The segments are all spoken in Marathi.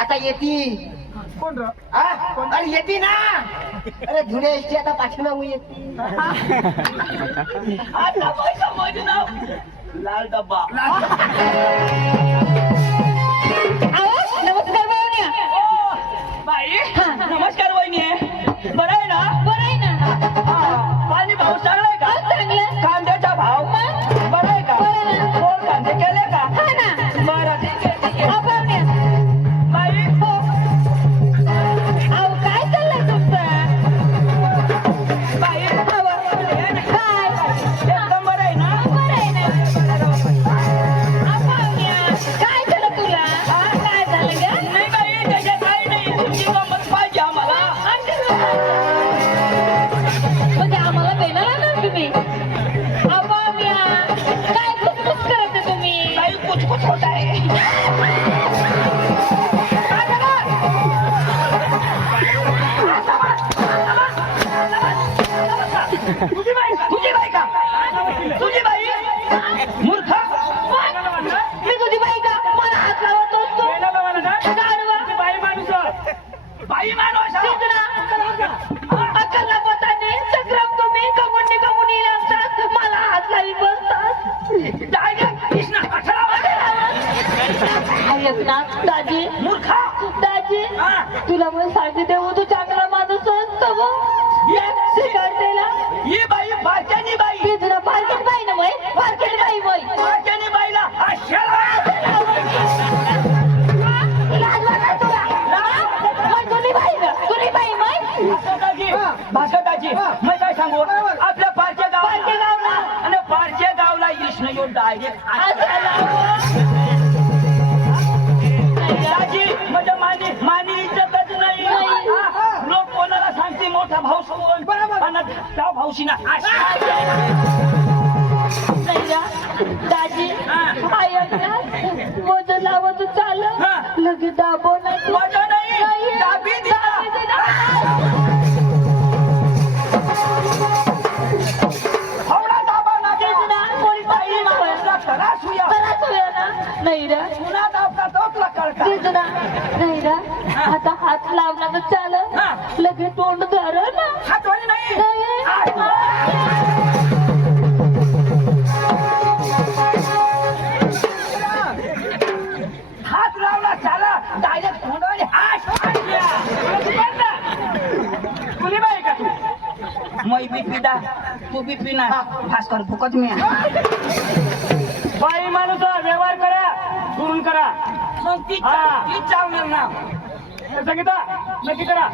आता येती कोण र अरे येते ना. अरे धुळे एसटी आता पाठीमागून येते. आता पैसा माझे नाव लाल डब्बा. नमस्कार बावण्या. बाई नमस्कार वहिनी. बरं आहे ना? बरं आहे ना. पाणी भाव चांगला आहे का? चांगलं. कांद्याचा भाव बरं आहे का? बरं आहे. गोड कांदे केले का? हा ना. बरं ठीक आहे ठीक आहे. बावण्या. बाई हो. अहो काय चाललंय तुमचं? बाई काय? एकदम बरं आहे ना? बरं आहे ना. बावण्या काय झालं तुला? काय झालं ग? नाही बाई त्याच्या काही नाही. तुमची गंमत पाहिजे आम्हाला. म्हणजे आम्हाला देणार ना तुम्ही? बावण्या काय कुसकुस करत आहे तुम्ही? काही कुछ होत आहे. तुझी बाई का? तुझी बाई मूर्ख. मी तुझी बाई का? मला हात लावतोस तू? गाढवा. बाई माणूस तेच ना. अक्कलला पता नाही. संग्राम तुम्ही कमुनी कमुनी लागतात. मला हात लावी बसतात. ऐक ना दाजी. मूर्ख. दाजी तुला मग सांगते देऊ तू चांगला माणूस असतो बघ. शिकायला ही बाई बारक्यानी बाई. मी तुला पार्केट बाई ना बाई. पार्केट बाई बाई. बारक्यानी बाईला अशाला. लाज वाटत तुला? मग तुझी बाई ना. तुझी बाई बाई. भाषादाजी मी काय सांगू आपल्या पारख्या पारख्या गावला. आणि पारख्या गावला इष्ण येऊन डायरेक्ट दाजी म्हणजे मानी इज्जतच नाही. लोक कोणाला सांगते मोठा भाऊ सोडून त्या भाऊशीना दाजी ऐक ना. मज लावत चाल लगेच दाबो नाही. मजा नाही दाबी दिला. थोडा दाबा ना त्रास होया. नाही रे. पुन्हा दाबता तोच कळका. तेच ना. नाही रे. आता हात लावला तर चाल लगेच तोंड धर ना. हातवानी नाही. हात लावला चाला डायरेक्ट तोंडाने तुली बाई का तू? मै बी पिदा तू बी पिना भास्कर फुकट मी. बाई माणूस व्यवहार करा दुरून करा. मग ती चावणार ना. संगीता नक्की करा.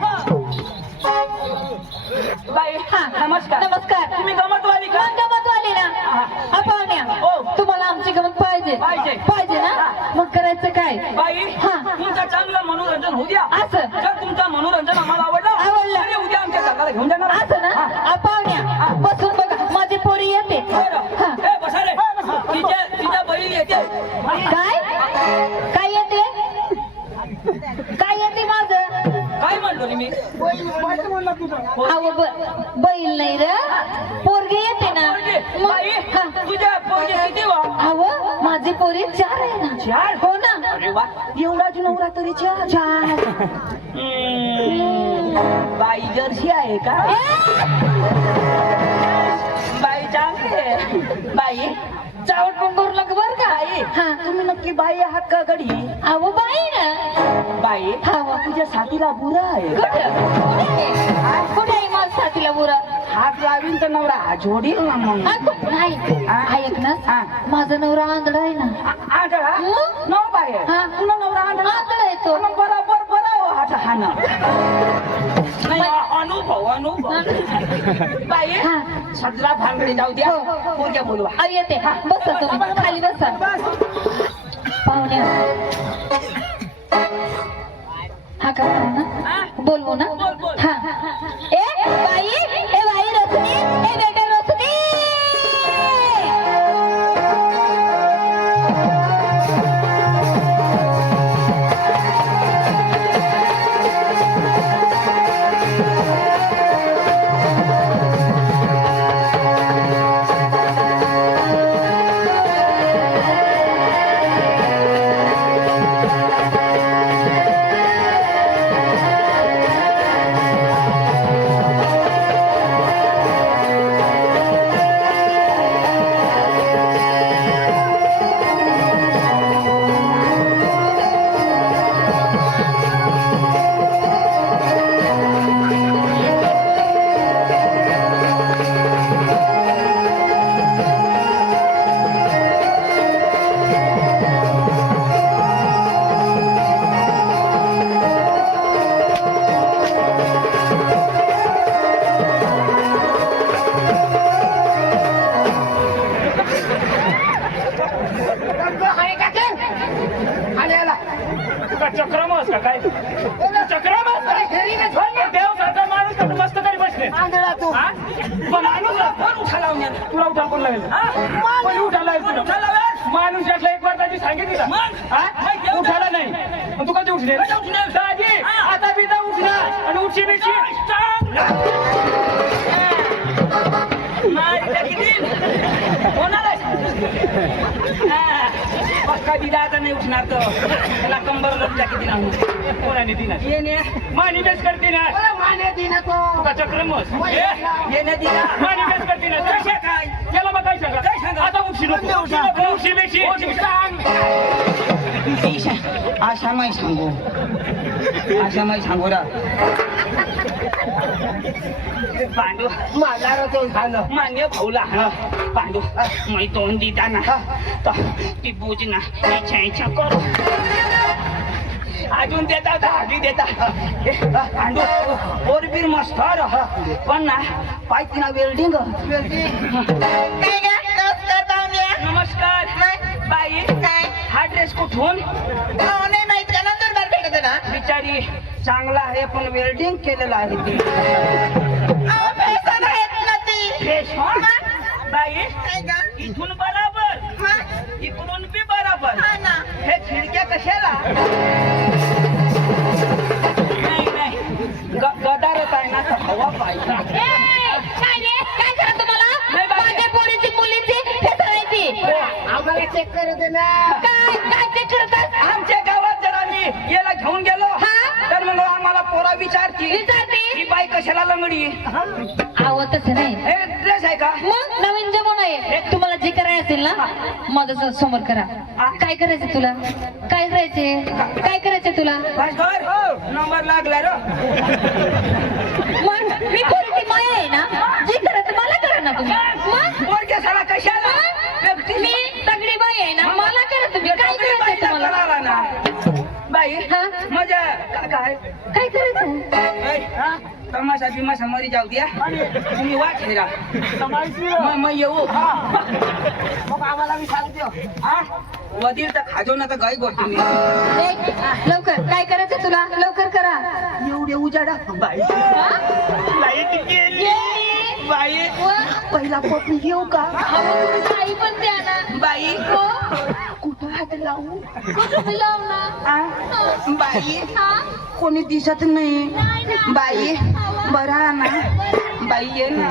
बाई नमस्कार. नमस्कार. तुम्ही गमतवाली का? गमतवाली ना. पाहुण्या तुम्हाला आमची गमत पाहिजे पाहिजे ना. मग करायचं काय? बाई तुमचं चांगलं मनोरंजन होऊ द्या. असं जर तुमचं मनोरंजन आम्हाला आवडलं तरी उद्या आमच्या घराला घेऊन जाणार. असं ना. पाहुण्या बसून बघा माझी पोरी येते. बसा रे. तिच्या बहीण येते. काय काय येते? काय येते माझं? काय म्हणलो रे मी? अहो बैल नाही रे. पोरगी येते ना. बाई तुझ्या पोरगी किती वा? अहो माझी पोरी 4 आहे ना. 4? हो ना. अरे वा एवढाच नवरा तरी 4. बाई जर्सी आहे का? बाई चांगली बाई चावट पण करू लाग बर का. तुम्ही नक्की बाई आहात का गडी? अहो बाई ना. बाई तुझ्या साथीला बुरा आहे. कुठे आहे माझ्या साथीला बुरा? हात लावीन तर नवरा जोडील ना मग. नाही ऐक ना. माझा नवरा आंधळा आहे ना. आंधळा? नव बाई तुला नवरा आंधळा आंधळा येतो. बरोबर बरं हात हाणं. अनुभव बाई सदरा भांगडी जाऊ द्या. पोरग्या बोलवा. येते. बसा तुम्ही खाली बसा. पाहुण्या हा का ना बोलवू ना. हा ए बाई रसनी. ए बेटा रसनी. चक्रमच का काय चक्रमच देव सारखा माणूस कसं मस्त करी बसले आंधळा तू हा? पण माणूसला कोण उठाला तुला उठा कोण लागेल कोणी उठाला माणूस यातला एक वर्षाची सांगितली का मग? हा? उठाला नाही मग तू कधी उठले कधी उठले? दाजी आता बिदा उठणार आणि उठशी बिटशी कोणाला पक्का दिला आता नाही उठणार तर त्याला कंबर लपल्या किती नाही कोणाने दिना येणे मानी बेस करते ना माने दिना तो का चक्रमच येणे दिला मानी बेस करते ना कशा काय त्याला मग काय सांगा काय सांगा? आता उठशी नको उठशी बिटशी सांग आशा माही सांगू आशा माही सांगू रा पांडू माझा तो झालं मान्य भाऊला पांडू मै तोंड देताना ती बुजना इच्छा इच्छा करू अजून देता धाडी देता पांडू पोरबीर मस्त पण ना पाहिजे ना वेल्डिंग नमस्कार बाई हा ड्रेस कुठून बिचारी चांगला आहे पण वेल्डिंग केलेला आहे ती बाई इथून बराबर इकडून बी बराबर हे खिडक्या कशाला नाही नाही गदारच आहे ना तर हवा पाहिजे काय करा तुम्हाला नाही बाई. माझ्या पोरीची मुलीची फेसरायची आम्हाला चेक करू दे ना काय चेक करतात आमच्या गावात जर आम्ही याला घेऊन गेलो हा? तर मग आम्हाला पोरा विचारती विचारते? ही बाई कशाला लंगडी आवतच नाही हे ड्रेस आहे का मग नवीन जमून आहे तुम्हाला जे करायचं असेल ना माझं समोर करा काय करायचं तुला काय करायचे काय करायचं तुला भास्कर नंबर लागला र मग मी पोरीची माया आहे ना जे करायचं मला करा ना तुम्ही मग पोरक्या साला कशाला मी तगडी बाई आहे ना मला करा तुम्ही काय करायचं तुम्हाला करायला ना बाई हा? मजा काय काय करायचं तमाशा बिमाशा मरी जाऊ द्या तुम्ही वाट हेरा समायची मग येऊ मग आम्हाला मी सांगतो हा वदील तर खाजो ना तर गाई गोष्टी लवकर काय करायचं तुला लवकर करा एवढे उजाडा बाई हा? लाईट गेली बाई व? पहिला पप्पी घेऊ का अहो, तुम्ही काही पण द्या ना बाई हो कुठं हात लावू कुठं लाव ना आ? बाई हा? कोणी दिसत नाही नाही ना. बाई बरा ना बाई ये ना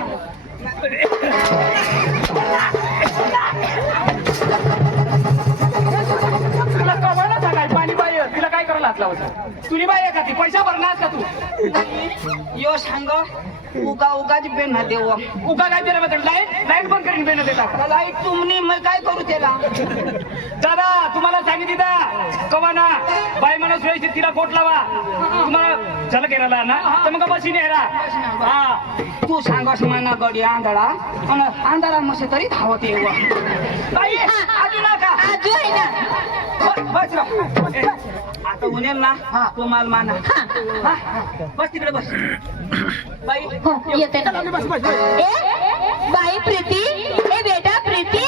तुला कमाला सांगाय पाणी बाई तिला काय करायला हात लावायचं तुझी बाई आहे का ती पैसा भरणार का तू यो सांग उगा उगाच बेना देव उगा काय दिला बदल लाईट लाईट बंद करून बेन देता लाईट तुम्ही मग काय करू त्याला दादा तुम्हाला सांगितली दा कवाना बाई माणूस वेळी तिला बोट लावा तुम्हाला झलक येणार ना तर मग बसी नेरा हा तू सांगस मना गडी आंधळा आणि आंधळा मसे तरी धावत येऊ बाई आधी नका आजू आहे ना बस रे. आता उन्हेल ना तो माल माना हा? बस तिकडे बस बाई हो येते ना ए बाई प्रीती ए बेटा प्रीती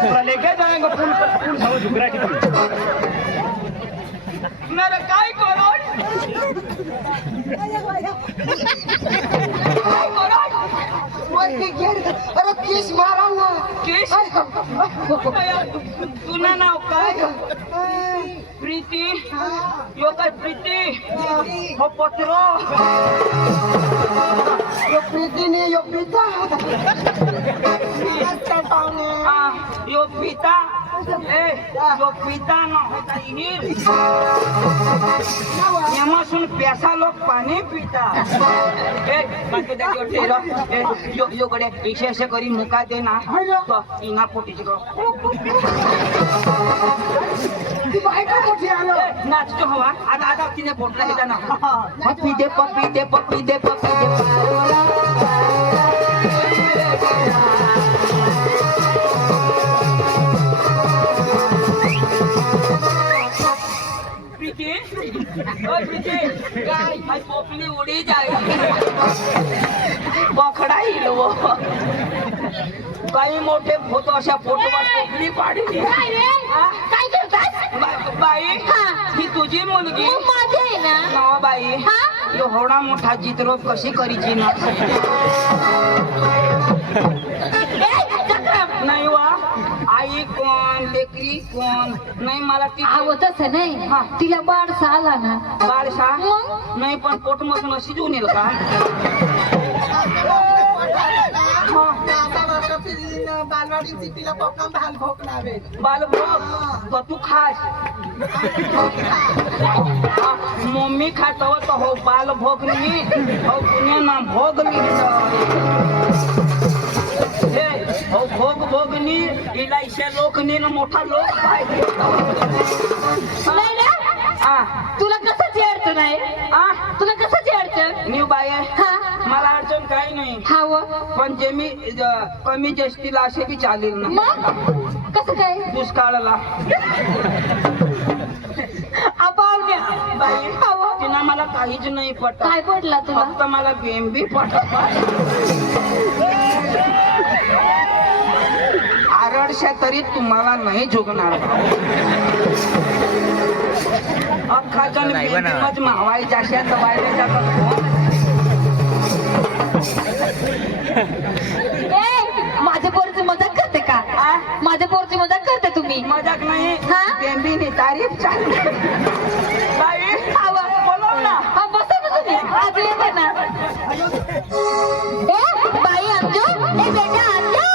तुला लेके जाएंगे फूल खाओ झुकरा की मेरे काय करो अरे किस मारा ना केश तुझं नाव काय प्रीती यो काय प्रीती हो पत्रो यो प्रीती ने यो पिता यो पिता यो पिता न होता हिर एमासून प्यासा लोक पाणी पिता बाकी देखो ठेरो यो गड्या विशेष करी मुका दे ना तो इना पोटीची नाच तो हवा आता तिने पोटला घेता ना पप्पी दे पप्पी दे पप्पी दे पप्पी दे प्रीती ओ प्रीती काय माझी पोपली उडी जाय पकडा येईल वो काही मोठे फोटो अशा फोटोवर पोपली पाडली काय करतात बाई ही तुझी मुलगी माझी आहे ना नाव बाई एवढा मोठा चित्ररूप कशी करीची ना नाही वा आई कोण लेकरी कोण नाही मला ती अहो तसं नाही तिला बाळसा आला ना बाळशा नाही पण पोटमधून अशी घेऊन येईल का बालवाडीची तिला पक्का भाल भोक लावे बालभोग तर तू खास मम्मी खात तो हो बालभोग मी हो पुण्या ना भोग मी हो भोग भोगनी इलायशा लोकनी ना मोठा लोक पाहिजे नाही ना तुला कसं अडचण नाही तुला कसं अडचण न्यू बाय हा मला अडचण काही नाही हाव पण जे मी कमी जास्तीला असे बी चालेल ना मग कसं काय दुष्काळाला बाई तिनं मला काहीच नाही पटत काय पडला तुला फक्त मला बेंबी पटत आरडशा तरी तुम्हाला नाही झुकणार अख्खा जण बेंबीमच मावायच्या अशा दबायला माझ्या पोरची मजाक करते का माझ्या पोरची मजाक करते तुम्ही मजाक नाही हा? बेंबीने तारीफ चालली बाई बोलव ना बसा ना तुम्ही आज येते ना बाई अंजू बेटा अंजू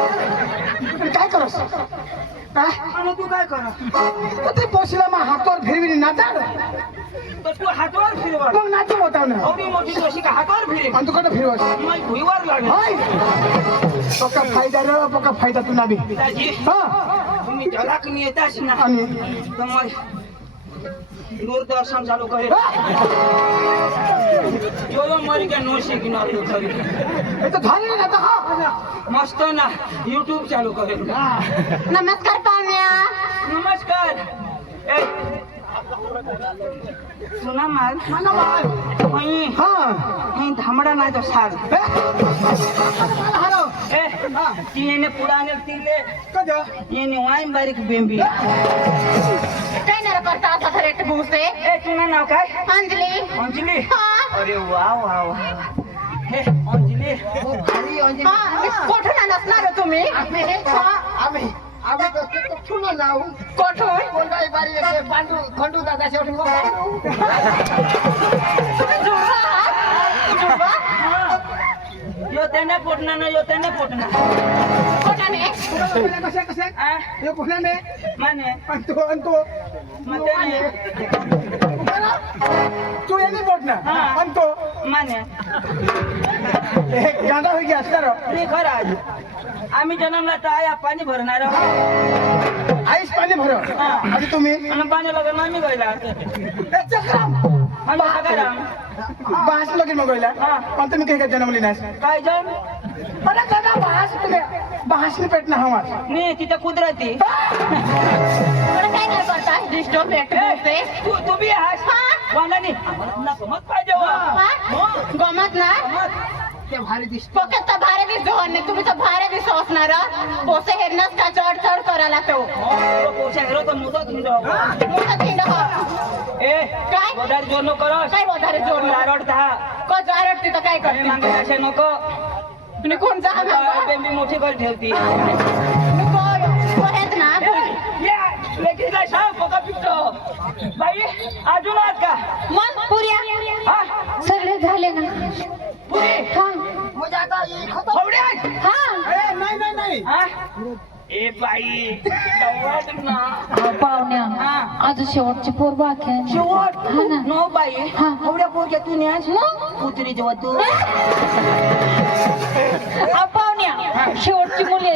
काय करस आणि तू काय कर ते पोशीला मग हातावर फिरविली नाचाड तर तू हातवर फिरवा मग नाच होता ना एवढी मोठी जोशी का हातवर फिरे आणि तू कडे फिरवस मग भुईवर लागला हाय पक्का फायदा रे पक्का फायदा तुला बी दाजी हा तुम्ही जलाक नेताच ना आणि तर मग दूरदर्शन चालू करे यो मरी के नो शिकणार हे तर झाले ना आता हा मस्त ना YouTube चालू करे नमस्कार पाहुण्या नमस्कार ए सुना माल हाँ धामड़ा ना तो साल ए तिने पुराने तिले ये वाइन बारीक बेंबी काय नाही करता आता खरे भूसे ए तुना नाव काय अंजली अंजली हा अरे वाह वाह वाह हे अंजली भारी अंजली हा कोठून नसणार तुम्ही आम्ही कुठून नाव कोठून कोणताही बारी येते बांधू खंडू दादा शेवटी यो त्याने पोटना ना यो त्याने पोटना कोठाने कसे कसे आ हे कुठल्याने माने आणतो मते तू येणे बोट ना हा. आणतो माने एक गांगा होई असणार नाही खरं आम्ही जन्मला तर आया पाणी भरणार आहोत आईस पाणी भर हा. आणि तुम्ही आणि पाणी लगन आम्ही गयला ए, चक्राम आम्ही सगळ्या बास लगीन मगवला हा. पण तुम्ही काही जन्मली नाही काय जण मला दादा बास तुम्ही बासनी पेटना हवा नाही तिथे कुदरती काय नाही करता डिस्टर्ब भेटते तू बी हास वानानी आम्हाला गमत पाहिजे गमत ना ते भारी दिसत फक्त तर भारे दिसतो आणि तुम्ही तर भारे दिसतो असणार पोसे हेरनच का चढ चढ करायला तो पोषा हेरो तर मुदत हिंडो मोठा थिंड ए काय? वधारे जोर नको करस काय वधारे जोर नको? आरडता को जारट तिथं काय ए करते मागे असे नको तुम्ही कोण जा बेंबी मोठी कर ठेवती हेच ना लेकिन काय सांग बघा पिक्चर बाई अजून आहात का मग पुऱ्या हा सगळे झाले ना पुरी हा खवडे आहेत हा नाही हा ए बाई दवड ना पाहुण्या हा. आज शेवटची पोर बाकी आहे. शेवट हा ना. नो बाई हा. एवढ्या पोरग्या तू न्यास कुत्री जेव्हा तू पाहुण्या शेवटची मुले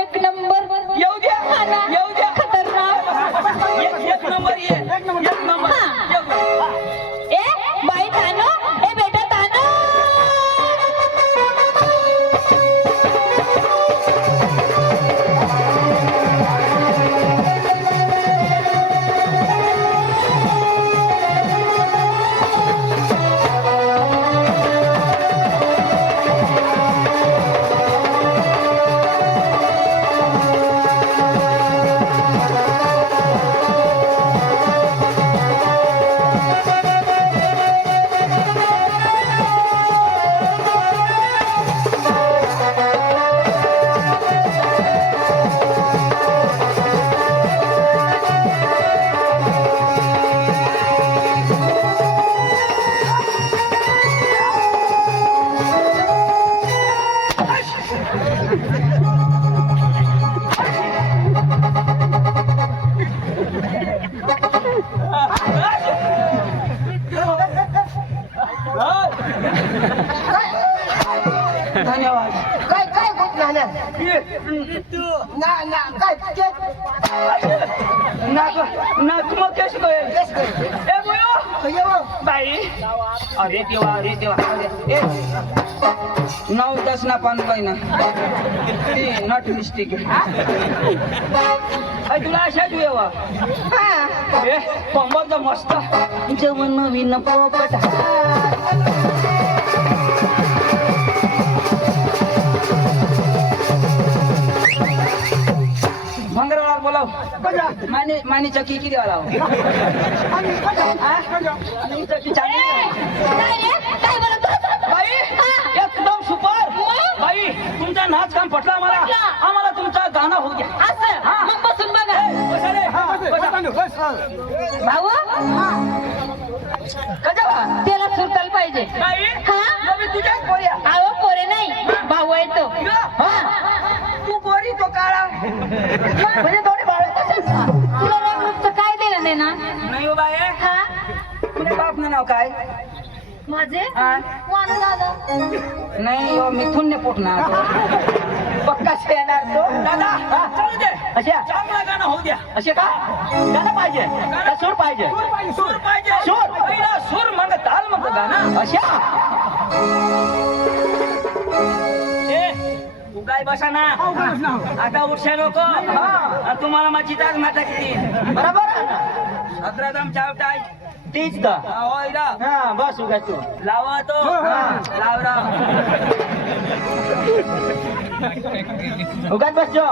एक नंबर येऊ द्या हा ना. येऊ द्या खतरनाक एक नंबर ये एक नंबर हा. ए बाई तानो ए बेटा तानो धन्यवाद काय काय होत नाही ना काय नाक मग केस गए ए बोयो बाई अरे देवा ए 9-10 ना पान ना ते नॉट मिस्टेक अय तुला अशा जुएवा ए पंबरचं मस्त जेवण नवीन पोपट भंगरवाला बोलाव मानी चक्की किती वाला चक्की काय बोलत बाई एकदम सुपर बाई तुमचा नाच काम पटला आम्हाला तुमचा गाणं होऊ द्या असं हा. मग बसून बघा बसा रे, बसा. भाऊ कजा त्याला सुटायला पाहिजे बाई हा? नवी तुझ्याच पोऱ्या आहो पोरे नाही भाऊ आहे तो तू गोरी तो काळा म्हणजे दोन्ही भाऊ तुला रंगरूपचं काय देणं देणार नाही हो बाई हा तुझ्या बापनं नाव काय माझे हा? वानू दादा नाही हो मिथून ने पोटणार पक्का येणार तो दादा चालू दे अशा चांगला गाणं होऊ द्या. असे का गाणं पाहिजे का सूर पाहिजे सूर पाहिजे. सूर. पहिला सूर मग ताल मग गाणं. अशा ए, तू काय बसा ना. आता उठशा लोक तुम्हाला माझी ताज माता किती बरोबर आहे ना? 17 दम चावटाय. तीच तर हा बस उगा तू लावा तो लावरा. उगाच बस जो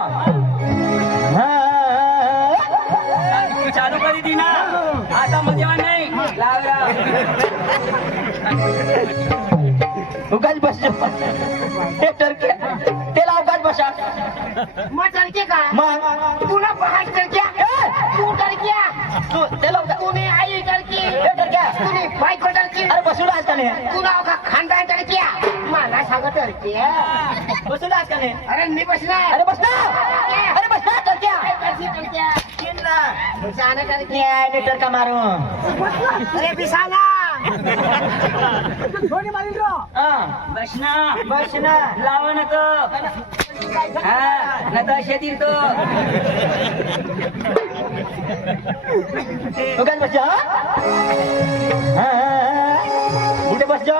चालू करी दी ना. आता मध्ये नाही लावरा. उगाच बस जो ते टरके त्याला उगाच बसा मग टरके का मग तुला पहाट टरक्या तू टरक्या तू त्याला तुने आई टरकी हे टरक्या तुने बायको टरकी अरे बसूला आज का नाही तुला का खानदान टरक्या मला सांग टरक्या बसूला आज का नाही अरे मी बसणार अरे बस ना अरे बस ना टरक्या टरक्या जाना टरक्या न्याय टरका मारू अरे बिसाला बस ना. बस ना लावा ना तो. हा ना तर शेतील तो. उगाच बस जा कुठे बस जा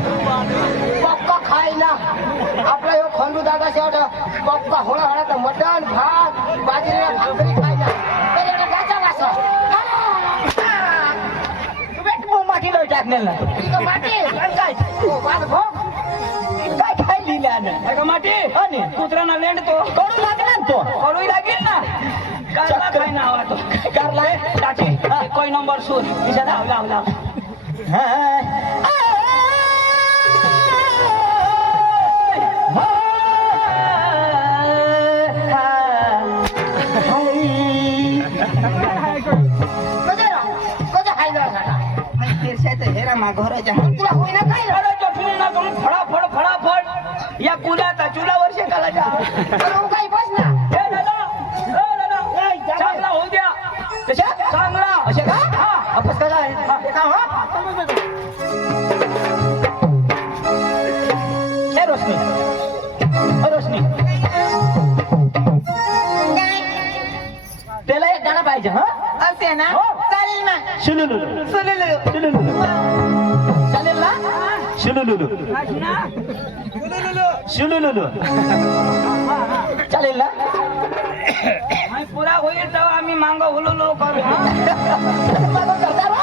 पक्का खायला आपला ह्यो खंडू दादा शेवट पक्का होळा होळा मटण भात बाजरीला भाकरी खायला त्याच्याकडे गाचा वासा माठी लावू टाकण्याला माटी काय बाद भोग काय काय लिहिलं काय का माटी आणि कुत्र्याना लेंड तो. कडू लागला ना तो कळूही लागेल ना. काय काय नाव आहे तो. कारला टाटी कोई नंबर सूर. लाव लाव लाव. कधी खायला हेरा मा घराच्या तुला होईना काय फडाफड फडाफड या कुलाचा चुलावर शेकाला. काही बस ना चांगला होऊ द्या. कशा चांगला अशा का आपस कसा आहे हे रोशनी रोशनी त्याला एक गाणं पाहिजे हा असे ना चालेल ना शुलुलु शुलुलु चालेल ना शुलुलुलु शुलुलुलु चालेल ना पुरा होईल तेव्हा आम्ही मांग हुलुलु करू. मागं करता बा?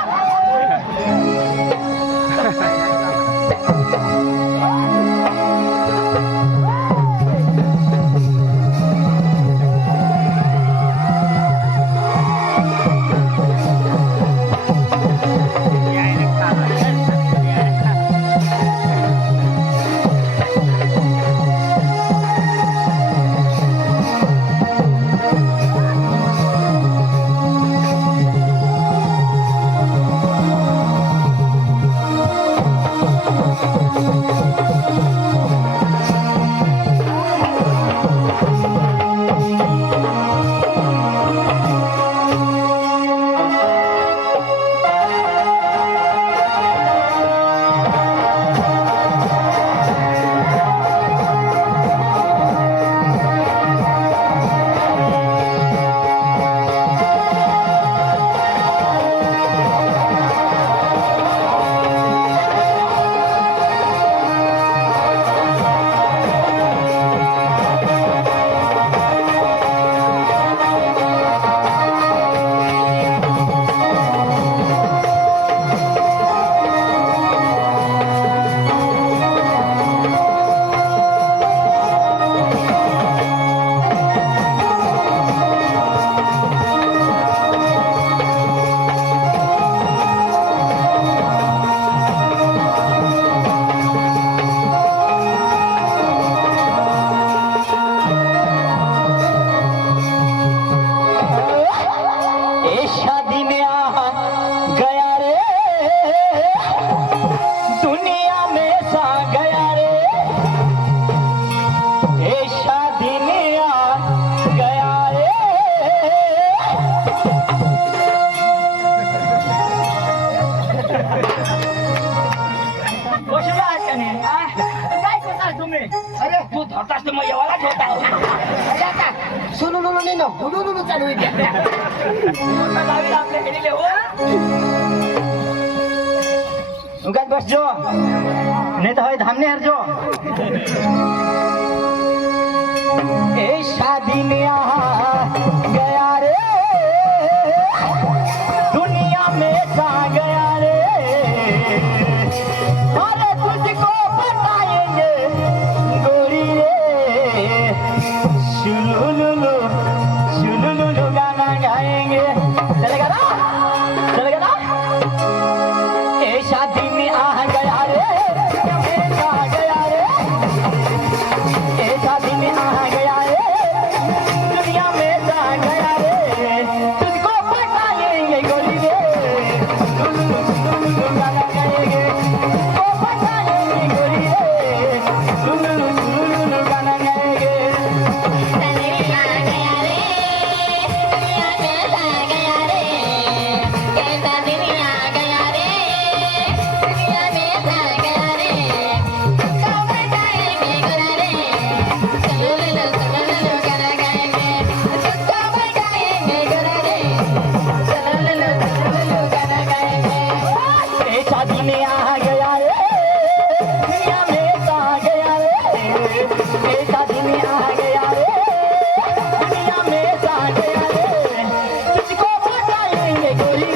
तुम्ही अरे तू धरतास तर मग येवालाच होता अरे आता सुनू नुनू नाही ना हुलू नुनू चालू आहे गावी आपल्या गेलेले हो उगाच बसजो नाही तर होय धामणे हरजो ए शादी में आ गया रे दुनिया में छा गया रे अरे तुझको बताएंगे गोरी रे शुलुलुलु शुलुलुलु गाना गाएंगे चलेगा ना ए शादी में आ गया रे आ गया रे ए शादी में आ गया रे दुनिया में आ गया रे तुझको बताएंगे गोरी रे शुलुलुलु गाना गाएंगे तुझको बताएंगे गोरी रे शुलुलुलु गाना गाएंगे ए शादी में आ गया रे दुनिया में आ गया रे ए शादी में आ गया रे दुनिया में आ गया रे तुझको बताएंगे गोरी